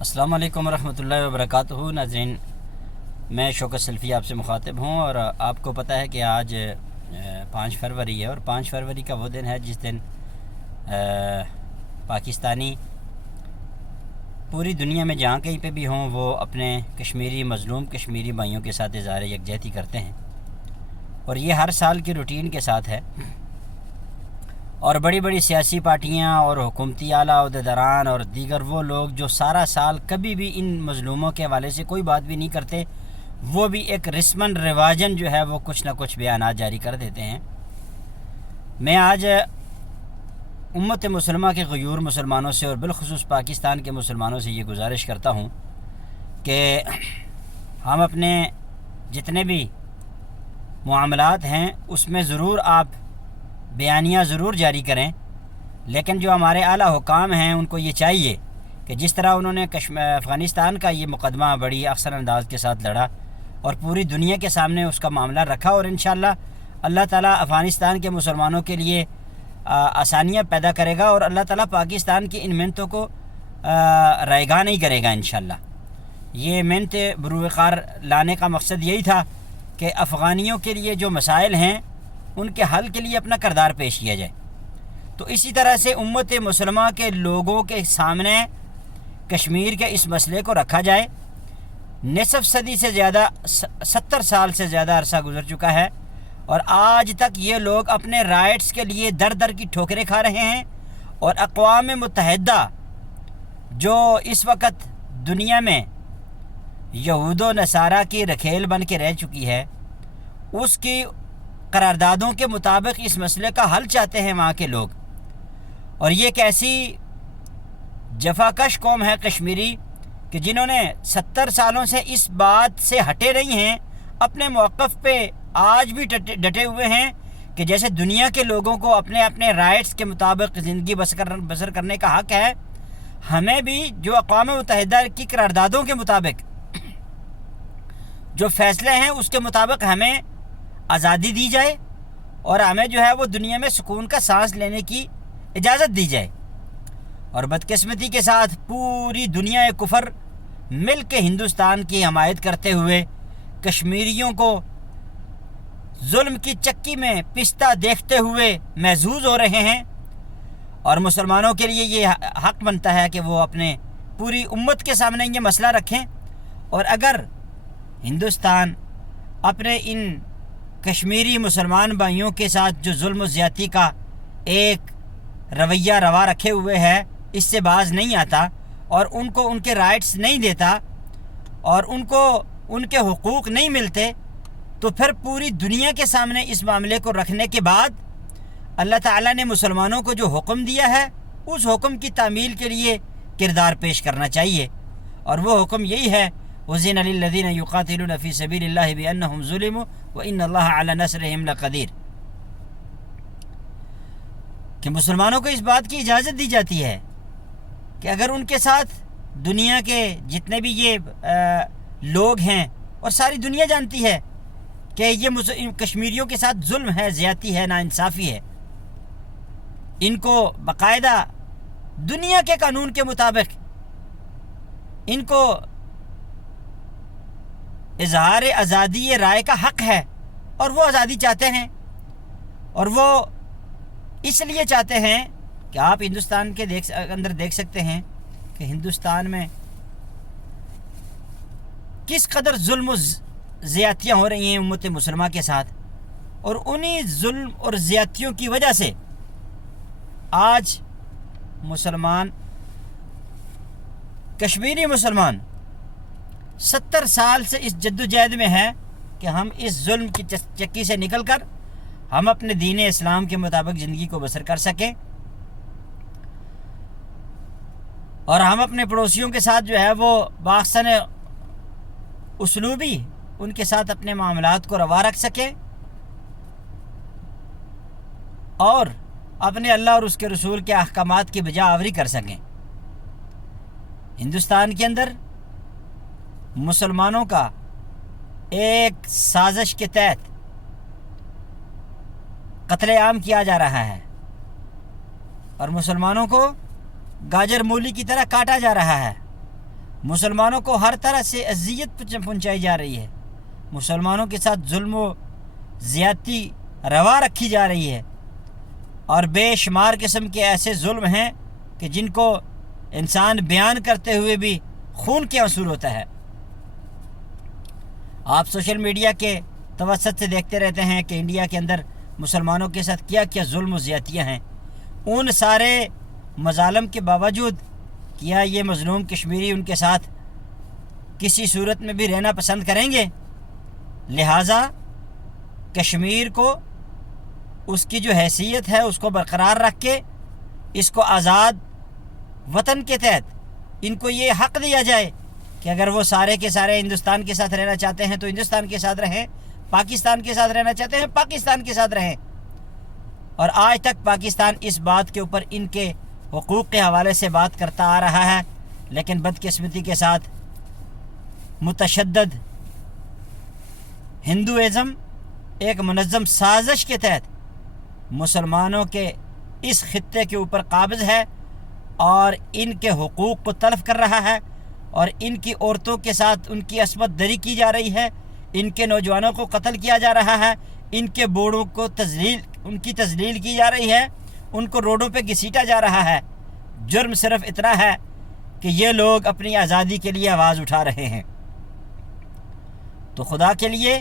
السلام علیکم ورحمۃ اللہ وبرکاتہ۔ ناظرین، میں شوکت سلفی آپ سے مخاطب ہوں، اور آپ کو پتہ ہے کہ آج 5 فروری ہے، اور 5 فروری کا وہ دن ہے جس دن پاکستانی پوری دنیا میں جہاں کہیں پہ بھی ہوں وہ اپنے کشمیری مظلوم کشمیری بھائیوں کے ساتھ اظہار یکجہتی کرتے ہیں، اور یہ ہر سال کی روٹین کے ساتھ ہے۔ اور بڑی بڑی سیاسی پارٹیاں اور حکومتی اعلیٰ عہدیداران اور دیگر وہ لوگ جو سارا سال کبھی بھی ان مظلوموں کے حوالے سے کوئی بات بھی نہیں کرتے، وہ بھی ایک رسماً رواجاً جو ہے وہ کچھ نہ کچھ بیانات جاری کر دیتے ہیں۔ میں آج امت مسلمہ کے غیور مسلمانوں سے اور بالخصوص پاکستان کے مسلمانوں سے یہ گزارش کرتا ہوں کہ ہم اپنے جتنے بھی معاملات ہیں اس میں ضرور آپ بیانیہ ضرور جاری کریں، لیکن جو ہمارے اعلیٰ حکام ہیں ان کو یہ چاہیے کہ جس طرح انہوں نے افغانستان کا یہ مقدمہ بڑی احسن انداز کے ساتھ لڑا اور پوری دنیا کے سامنے اس کا معاملہ رکھا، اور انشاءاللہ اللہ تعالیٰ افغانستان کے مسلمانوں کے لیے آسانیاں پیدا کرے گا، اور اللہ تعالیٰ پاکستان کی ان محنتوں کو رائیگاں نہیں کرے گا انشاءاللہ۔ یہ محنت بروئے کار لانے کا مقصد یہی تھا کہ افغانیوں کے لیے جو مسائل ہیں ان کے حل کے لیے اپنا کردار پیش کیا جائے۔ تو اسی طرح سے امت مسلمہ کے لوگوں کے سامنے کشمیر کے اس مسئلے کو رکھا جائے۔ نصف صدی سے زیادہ 70 سال سے زیادہ عرصہ گزر چکا ہے، اور آج تک یہ لوگ اپنے رائٹس کے لیے در در کی ٹھوکریں کھا رہے ہیں، اور اقوام متحدہ جو اس وقت دنیا میں یہود و نصارہ کی رکھیل بن کے رہ چکی ہے، اس کی قراردادوں کے مطابق اس مسئلے کا حل چاہتے ہیں وہاں کے لوگ۔ اور یہ ایک ایسی جفاکش قوم ہے کشمیری کہ جنہوں نے 70 سالوں سے اس بات سے ہٹے نہیں ہیں، اپنے موقف پہ آج بھی ڈٹے ہوئے ہیں کہ جیسے دنیا کے لوگوں کو اپنے اپنے رائٹس کے مطابق زندگی بسر کرنے کا حق ہے، ہمیں بھی جو اقوام متحدہ کی قراردادوں کے مطابق جو فیصلے ہیں اس کے مطابق ہمیں آزادی دی جائے، اور ہمیں جو ہے وہ دنیا میں سکون کا سانس لینے کی اجازت دی جائے۔ اور بدقسمتی کے ساتھ پوری دنیا کفر مل کے ہندوستان کی حمایت کرتے ہوئے کشمیریوں کو ظلم کی چکی میں پستا دیکھتے ہوئے محظوظ ہو رہے ہیں، اور مسلمانوں کے لیے یہ حق بنتا ہے کہ وہ اپنے پوری امت کے سامنے یہ مسئلہ رکھیں، اور اگر ہندوستان اپنے ان کشمیری مسلمان بھائیوں کے ساتھ جو ظلم و زیادتی کا ایک رویہ روا رکھے ہوئے ہے اس سے باز نہیں آتا، اور ان کو ان کے رائٹس نہیں دیتا، اور ان کو ان کے حقوق نہیں ملتے، تو پھر پوری دنیا کے سامنے اس معاملے کو رکھنے کے بعد اللہ تعالیٰ نے مسلمانوں کو جو حکم دیا ہے اس حکم کی تعمیل کے لیے کردار پیش کرنا چاہیے، اور وہ حکم یہی ہے وَأُذِنَ لِلَّذِينَ يُقَاتِلُونَ فِي سَبِيلِ اللَّهِ بِأَنَّهُمْ ظُلِمُوا وَإِنَّ اللَّهَ عَلَى نَصْرِهِمْ لَقَدِيرٌ، کہ مسلمانوں کو اس بات کی اجازت دی جاتی ہے کہ اگر ان کے ساتھ دنیا کے جتنے بھی یہ لوگ ہیں، اور ساری دنیا جانتی ہے کہ یہ کشمیریوں کے ساتھ ظلم ہے، زیادتی ہے، ناانصافی ہے، ان کو باقاعدہ دنیا کے قانون کے مطابق ان کو اظہار آزادی رائے کا حق ہے، اور وہ آزادی چاہتے ہیں، اور وہ اس لیے چاہتے ہیں کہ آپ ہندوستان کے اندر دیکھ سکتے ہیں کہ ہندوستان میں کس قدر ظلم و زیادتیاں ہو رہی ہیں امت مسلمہ کے ساتھ، اور انہی ظلم اور زیادتیوں کی وجہ سے آج مسلمان کشمیری مسلمان 70 سال سے اس جدوجہد میں ہے کہ ہم اس ظلم کی چکی سے نکل کر ہم اپنے دین اسلام کے مطابق زندگی کو بسر کر سکیں، اور ہم اپنے پڑوسیوں کے ساتھ جو ہے وہ باحسن اسلوبی ان کے ساتھ اپنے معاملات کو روا رکھ سکیں، اور اپنے اللہ اور اس کے رسول کے احکامات کی بجا آوری کر سکیں۔ ہندوستان کے اندر مسلمانوں کا ایک سازش کے تحت قتل عام کیا جا رہا ہے، اور مسلمانوں کو گاجر مولی کی طرح کاٹا جا رہا ہے، مسلمانوں کو ہر طرح سے اذیت پہنچائی جا رہی ہے، مسلمانوں کے ساتھ ظلم و زیادتی روا رکھی جا رہی ہے، اور بے شمار قسم کے ایسے ظلم ہیں کہ جن کو انسان بیان کرتے ہوئے بھی خون کے آنسو ہوتا ہے۔ آپ سوشل میڈیا کے توسط سے دیکھتے رہتے ہیں کہ انڈیا کے اندر مسلمانوں کے ساتھ کیا کیا ظلم و زیادتیاں ہیں۔ ان سارے مظالم کے باوجود کیا یہ مظلوم کشمیری ان کے ساتھ کسی صورت میں بھی رہنا پسند کریں گے؟ لہٰذا کشمیر کو اس کی جو حیثیت ہے اس کو برقرار رکھ کے اس کو آزاد وطن کے تحت ان کو یہ حق دیا جائے کہ اگر وہ سارے کے سارے ہندوستان کے ساتھ رہنا چاہتے ہیں تو ہندوستان کے ساتھ رہیں، پاکستان کے ساتھ رہنا چاہتے ہیں پاکستان کے ساتھ رہیں۔ اور آج تک پاکستان اس بات کے اوپر ان کے حقوق کے حوالے سے بات کرتا آ رہا ہے، لیکن بدقسمتی کے ساتھ متشدد ہندوازم ایک منظم سازش کے تحت مسلمانوں کے اس خطے کے اوپر قابض ہے اور ان کے حقوق کو تلف کر رہا ہے، اور ان کی عورتوں کے ساتھ ان کی عصمت دری کی جا رہی ہے، ان کے نوجوانوں کو قتل کیا جا رہا ہے، ان کے بوڑھوں کو ان کی تذلیل کی جا رہی ہے، ان کو روڈوں پہ گھسیٹا جا رہا ہے۔ جرم صرف اتنا ہے کہ یہ لوگ اپنی آزادی کے لیے آواز اٹھا رہے ہیں۔ تو خدا کے لیے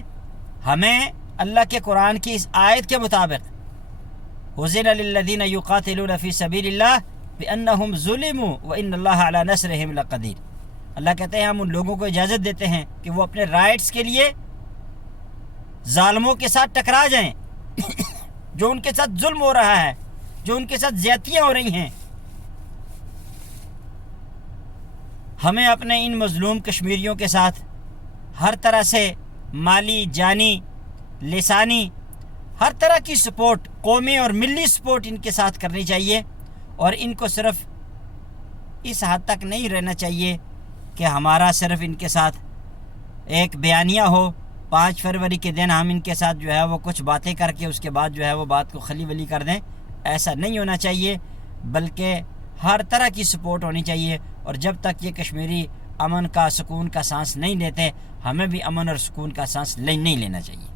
ہمیں اللہ کے قرآن کی اس آیت کے مطابق وَزِنَ لِلَّذِينَ يُقَاتِلُونَ فِي سَبِيلِ اللَّهِ بِأَنَّهُمْ ظُلِمُوا وَإِنَّ اللَّهَ عَلَى نَصْرِهِمْ لَقَدِيرٌ۔ اللہ کہتے ہیں ہم ان لوگوں کو اجازت دیتے ہیں کہ وہ اپنے رائٹس کے لیے ظالموں کے ساتھ ٹکرا جائیں جو ان کے ساتھ ظلم ہو رہا ہے، جو ان کے ساتھ زیادتیاں ہو رہی ہیں۔ ہمیں اپنے ان مظلوم کشمیریوں کے ساتھ ہر طرح سے مالی، جانی، لسانی، ہر طرح کی سپورٹ، قومی اور ملی سپورٹ ان کے ساتھ کرنی چاہیے، اور ان کو صرف اس حد تک نہیں رہنا چاہیے کہ ہمارا صرف ان کے ساتھ ایک بیانیہ ہو، 5 فروری کے دن ہم ان کے ساتھ جو ہے وہ کچھ باتیں کر کے اس کے بعد جو ہے وہ بات کو خلی ولی کر دیں۔ ایسا نہیں ہونا چاہیے، بلکہ ہر طرح کی سپورٹ ہونی چاہیے، اور جب تک یہ کشمیری امن کا، سکون کا سانس نہیں لیتے، ہمیں بھی امن اور سکون کا سانس نہیں لینا چاہیے۔